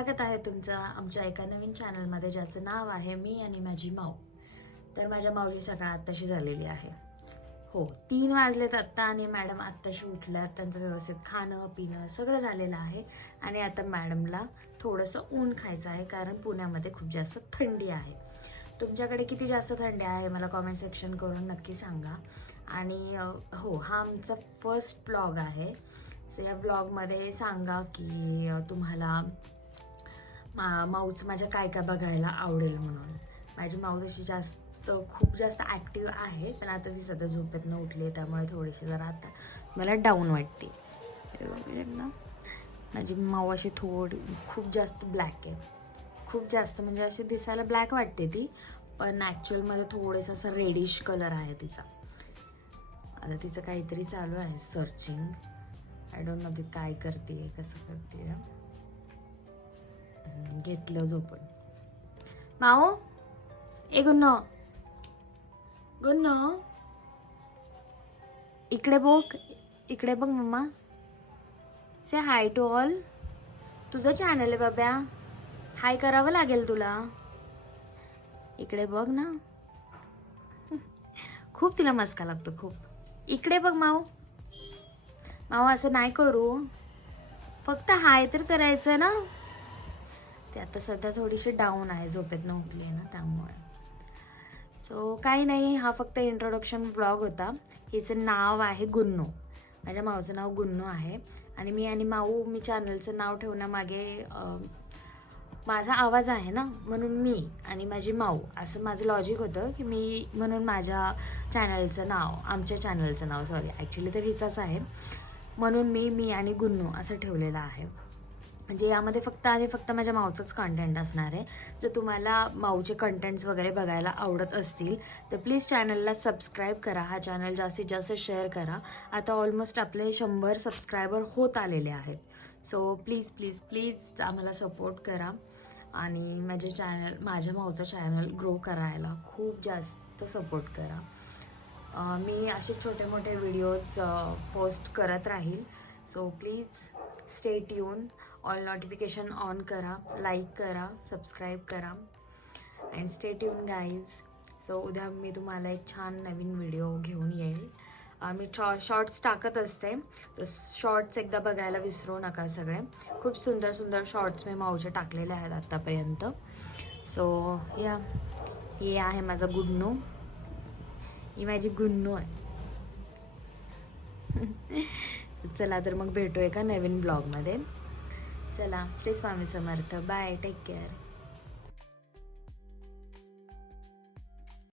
स्वागत आहे तुमचं आमच्या एका नवीन चॅनलमध्ये ज्याचं नाव आहे मी आणि माझी माऊ. तर माझ्या माऊची सकाळ आत्ताशी झालेली आहे. हो, 3 वाजलेत आत्ता आणि मॅडम आत्ताशी उठल्यात. त्यांचं व्यवस्थित खाणं पिणं सगळं झालेलं आहे आणि आता मॅडमला थोडंसं ऊन खायचं आहे कारण पुण्यामध्ये खूप जास्त थंडी आहे. तुमच्याकडे किती जास्त थंडी आहे मला कॉमेंट सेक्शन करून नक्की सांगा. आणि हो, हा आमचा फर्स्ट ब्लॉग आहे. सो या ब्लॉगमध्ये सांगा की तुम्हाला माऊच माझ्या काय काय बघायला आवडेल म्हणून. माझी माऊ तशी खूप जास्त ॲक्टिव्ह आहे, पण आता ती सध्या झोपेतनं उठली आहे त्यामुळे थोडीशी जरा आता मला डाऊन वाटते. माझी माऊ अशी खूप जास्त ब्लॅक आहे. खूप जास्त म्हणजे अशी दिसायला ब्लॅक वाटते ती, पण ॲक्च्युअलमध्ये थोडंसं असं रेडिश कलर आहे तिचा. आता तिचं काहीतरी चालू आहे सर्चिंग. आय डोंट नो ती काय करते कसं करते. घेतलं झोपून. माऊ ए गुन्नो गुन्नो इकडे बघ मम्मा. Say hi to all. तुझं चॅनल आहे बाब्या, हाय करावं लागेल तुला. इकडे बघ ना. खूप तिला मस्का लागतो खूप. इकडे बघ माऊ. माऊ असं नाही करू, फक्त हाय तर करायचं ना. ते आता सध्या थोडीशी डाऊन आहे, झोपेतनं उठली आहे ना त्यामुळे. सो काही नाही, हा फक्त इंट्रोडक्शन ब्लॉग होता. हिचं नाव आहे गुन्नू. माझ्या माऊचं नाव गुन्नू आहे आणि मी आणि माऊ मी चॅनलचं नाव ठेवण्यामागे माझा आवाज आहे ना म्हणून मी आणि माझी माऊ असं माझं लॉजिक होतं की मी म्हणून माझ्या आमच्या चॅनलचं नाव ॲक्च्युली तर हिचाच आहे म्हणून मी आणि गुन्नू असं ठेवलेलं आहे. म्हणजे यामध्ये फक्त माझ्या माऊचंच कंटेंट असणार आहे. जर तुम्हाला माऊचे कंटेंट्स वगैरे बघायला आवडत असतील तर प्लीज चॅनलला सबस्क्राईब करा. हा चॅनल जास्तीत जास्त शेअर करा. आता ऑलमोस्ट आपले 100 सबस्क्रायबर होत आलेले आहेत. सो प्लीज आम्हाला सपोर्ट करा आणि माझ्या माऊचं चॅनल ग्रो करायला खूप जास्त सपोर्ट करा. मी असे छोटे मोठे व्हिडिओज पोस्ट करत राहील. So please stay tune. All notification on करा, लाईक करा, सबस्क्राईब करा and stay tune guys. So उद्या मी तुम्हाला एक छान नवीन व्हिडिओ घेऊन येईल. मी शॉर्ट्स टाकत असते, तर शॉर्ट्स एकदा बघायला विसरू नका सगळे. खूप सुंदर सुंदर शॉर्ट्स मी माऊचे टाकलेले आहेत आत्तापर्यंत. सो हे आहे माझा गुन्नू. ही माझी गुन्नू आहे. चला तर मग भेटू एका नवीन ब्लॉगमध्ये. चला, Shri Swami Samarth. Bye, take care.